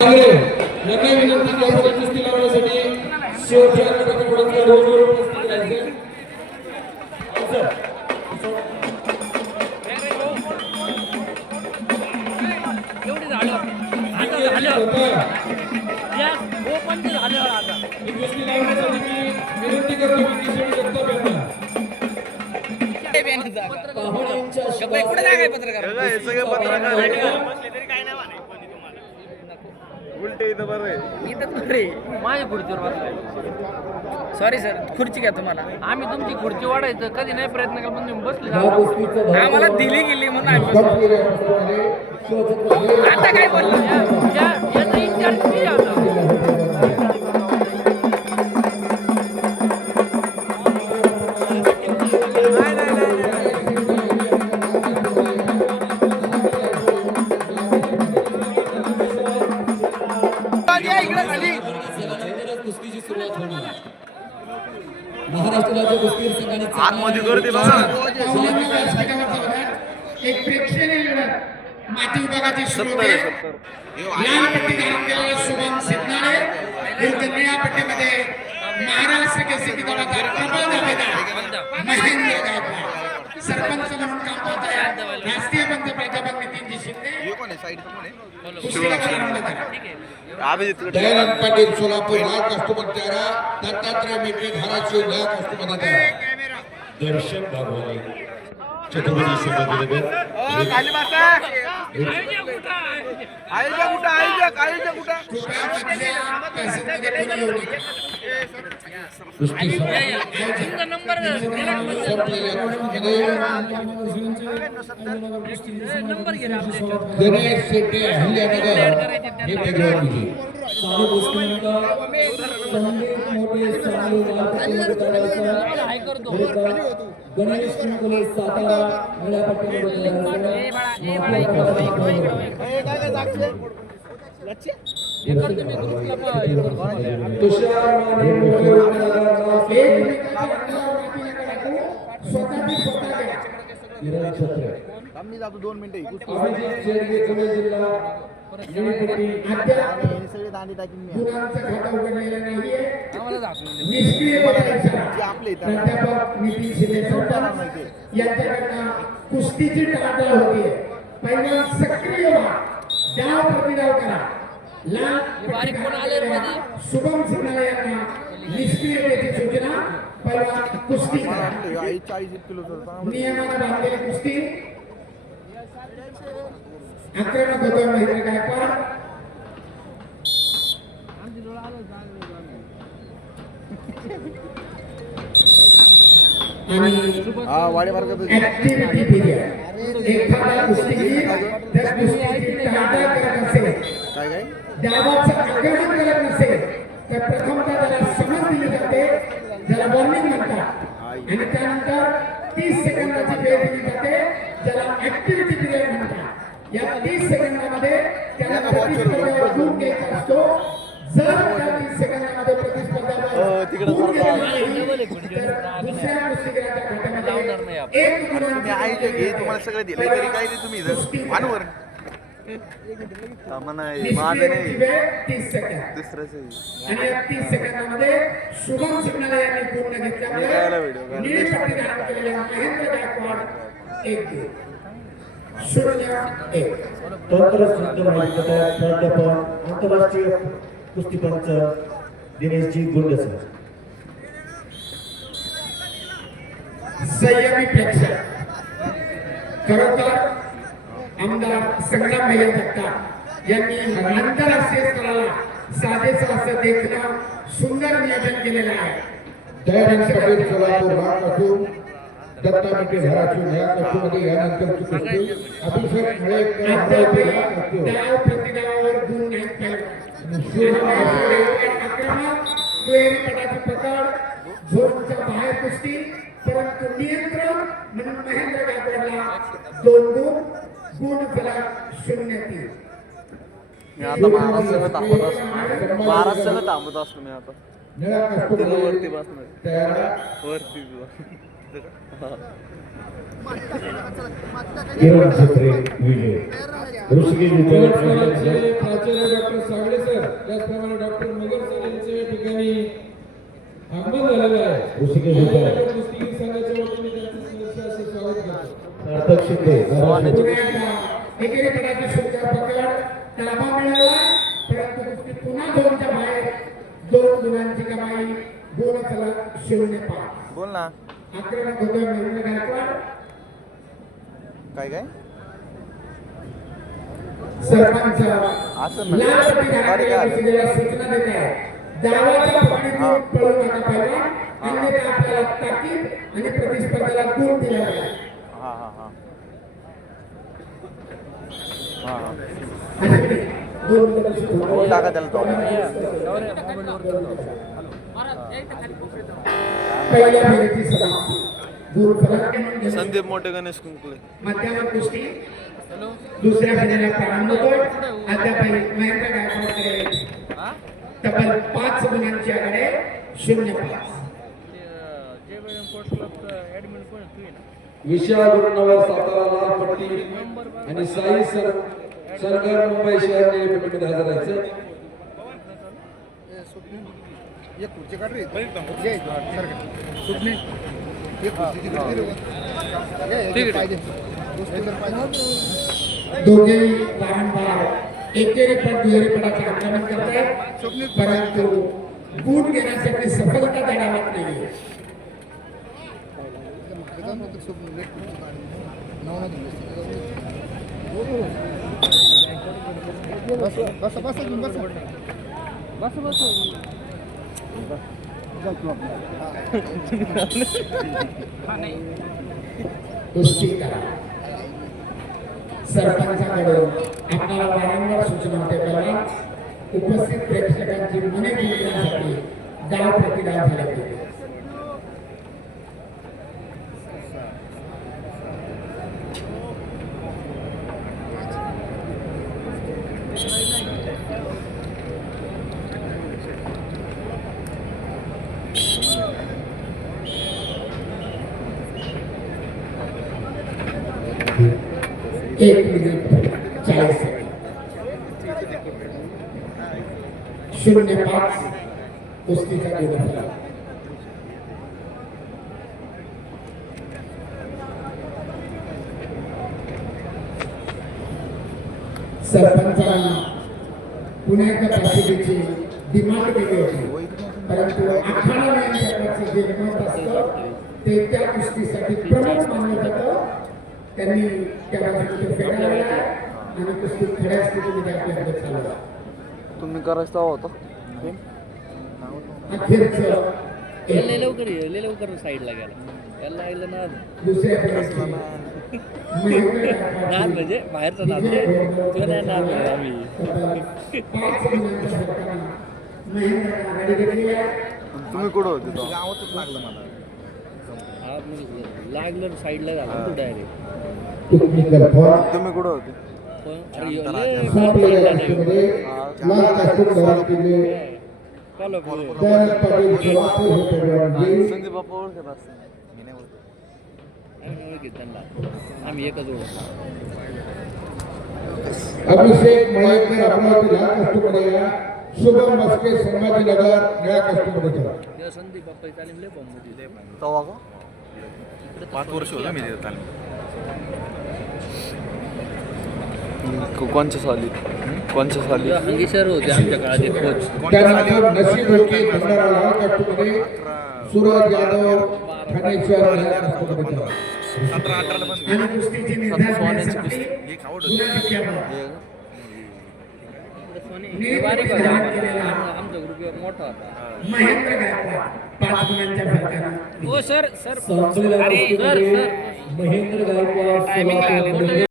यांना विनंती की आपण कुस्ती लावण्यासाठी शेवटच्या उपस्थित राहायचे. हो ही करतो पत्रकार. इथं बरं आहे. माझ्या खुर्चीवर बसलाय. सॉरी सर खुर्ची घ्या तुम्हाला. आम्ही तुमची खुर्ची वाढायचं कधी नाही प्रयत्न केला पण तुम्ही बसले. आम्हाला दिली गेली म्हणून आम्ही बसलो. आता काय बोललो या- या- याचा इन्चार्ज मी आता आतमध्ये गर्दी बघा. एक प्रेक्षणीय लढत माती विभागाची सत्तर लाल पट्टी धारण केलेले शुभम सिद्धनाळे विरुद्ध निळ्या पट्टीमध्ये महाराष्ट्र केसरी दलाचा प्रबळ दावेदार महेंद्र गायकवाड. सरपंच म्हणून काम पाहत आहे राष्ट्रीय प्राध्यापक नितीनजी शिंदे हे? कोण आहे साईडचं कोण आहे कुस्तीला प्रारंभ करा. अभिजित दयानंद पाटील सोलापूर लाल कस्टमर तेरा दत्तात्रय मेटे धाराशिव लाल कस्टमर तेरा दर्शन भागवले छत्रपती संभाजीनगर खाली बसा आईच्या कुठं आईच्या आईच्या कुठं कृपया मधल्या पॅसेजमध्ये कोणी येऊ नका. कुस्ती तुमचा नंबर दिला गणेश शेट्टे अहिल्यानगर हे चालू मोठे चालू गणेश कुंकुले सातारा तुषार दोन मिनिटं सगळे दांडी टाकीन आपले कुस्तीची टाळाटाळ होतीये. पहिला सक्रिय व्हा डाव प्रतिडाव करा. लाल? शुभम सिन्हा यांना निष्क्रियतेची सूचना. पहिला कुस्ती. नियमानं बांधलेली कुस्ती. आक्रमक होतोय महेंद्र गायकवाड हा ऍक्टिव्हिटी पिरियड एखादा कुस्तीगीर त्या कुस्तीची टाळाटाळ करत असेल. काय काय? डावाचं आक्रमण करत नसेल तर प्रथमतः त्याला समज दिली जाते. ज्याला वॉर्निंग म्हणतात. आणि त्यानंतर तीस सेकंदाची वेळ दिली जाते ज्याला ऍक्टिव्हिटी पिरियड म्हणतात. या तीस सेकंदामध्ये त्याला प्रतिस्पर्ध्यावर गुण घ्यायचा असतो. जर त्या तीस सेकंदामध्ये प्रतिस्पर्ध्यावर तिकडं गुण जोरदार. गेला नाही, तर दुसऱ्या कुस्तीगीराच्या खात्यामध्ये एक गुणांचा तुम्हाला सगळं दिलंय तरी काय नाही तुम्ही इथं. माझं नाही तीस सेकंद दुसरंच आहे. आणि या तीस सेकंदामध्ये शुभम सिग्नल यांनी पूर्ण घेतल्यामुळे केलेले महेंद्र गायकवाड एक गुण. शून्य एक तंत्रसिद्ध माहिती प्राध्यापक आंतरराष्ट्रीय कुस्तीपंच दिनेशजी गुंडसर संयमी प्रेक्षक खरोखर आमदार संग्राम भैया जगताप यांनी आंतरराष्ट्रीय स्तराला साधेचं असं देखणं सुंदर नियोजन केलेलं आहे. दयानंद पाटील सोलापूर लाल कस्टम दत्ता मेटे लाल कस्टममध्ये यानंतरची कुस्ती अभिषेक कस्टम डाव प्रतिडावावर गुण नाहीत पाहिजे आक्रमक दुहेरी पटाची पकड झोनच्या बाहेर कुस्ती परंतु नियंत्रण म्हणून महेंद्र गायकवाडला दोन गुण गुण फलक शून्य तीन. मी आता महाराष्ट्राला थांबत असतो. महाराष्ट्राला थांबत असतो मी आता. वरती बसणार वरती प्राचार्य डॉक्टर सागडे सर. त्याचप्रमाणे डॉक्टर मगर सर यांचे या ठिकाणी आगमन झालेलं आहे. ऋषिकेश सार्थक शिंदे. पुन्हा एकदा एकेरीपणाची सुंदर पकड त्याला बा मिळाला. परंतु कुस्ती पुन्हा दोनच्या बाहेर दोन गुणांची कमाई. दोन त्याला शून्य पाच. बोल ना. आक्रमक होतो नरेंद्र गायकवाड काय काय? सरपंच? घालण्याची सूचना देत आहे. डावाच्या पकडीतून पळू नका पहिला. अन्यथा आपल्याला ताकीद आणि प्रतिस्पर्ध्याला गुण दिला जाईल. हा हा हा. हा हा. टाका त्याला तो. संदीप मोठे गणेश कुंकले दुसऱ्या फेरीला प्रारंभ होतोय. अद्याप महेंद्र गायकवाडकडे तब्बल पाच गुणांची आकडे शून्य पाच. विशाल गुरुनवर सातारा लाल पट्टी आणि साई सर सरकार मुंबई शहर निळपट्टीमध्ये हजर राहायचं. दोघे लहान वारंवार एकेरी पट दुहेरी पदाचे आक्रमण करतात परंतु गुण घेण्यासाठी सफलता दडावत नाही. कुस्ती करा सरपंचाकडून आपल्याला वारंवार सूचना होते पहिला उपस्थित प्रेक्षकांची मने जिंकण्यासाठी डाव प्रतिडाव झाले आहे. एक मिनिट चाळीस शून्य पाच कुस्तीचा गुणफलक सरपंचांना पुण्याच्या प्रसिद्धीची डिमांड केली होती. परंतु आखाडा नियंत्रणाचं जे मत असतं ते त्या कुस्तीसाठी प्रमुख मानलं जातं. त्यांनी त्या बाजूने फेटा लावला आणि कुस्ती खड्या स्थितीमध्ये आपल्याकडे तुम्ही करायचं तेव्हा होतं? अखेरचं लवकर ये लवकर साईडला गेला. याला आईलं ना दुसऱ्या नाद म्हणजे बाहेरचा नाद तो नाही नाद म्हणजे आम्ही. आहे. आणि तुम्ही कुठं होते तो हा म्हणजे लागलं साईडला झाला तू डायरेक्ट तुम्ही कुठं होते? हे संदीप बाप्पा ओळखत असते मी नाही ओळखत. आम्ही एकच ओळख. अभिषेक मळेकर अमरावती लाल कास्टूमध्ये या. शुभम मस्के संभाजीनगर चला. तेव्हा संदीप बाप्पा तालीम लय बॉम्ब होती तेव्हा का? पाच वर्ष होतं मी तिथे तालीम को- कोणच्या साली? कोणच्या साली? हंगेश्वर होते आमच्या काळात कोच सूरज यादव ठाणे सतरा अठराला पण आणि कुस्तीची निर्धार सोन्याची करण्यासाठी एक आवड का? बारीक होता आमचा आमचा ग्रुप मोठा होता. महेंद्र गायकवाड पाच गुणांच्या फरकाने. हो सर सर. संपलेल्या अरे सर कुस्तीमध्ये सर. महेंद्र गायकवाड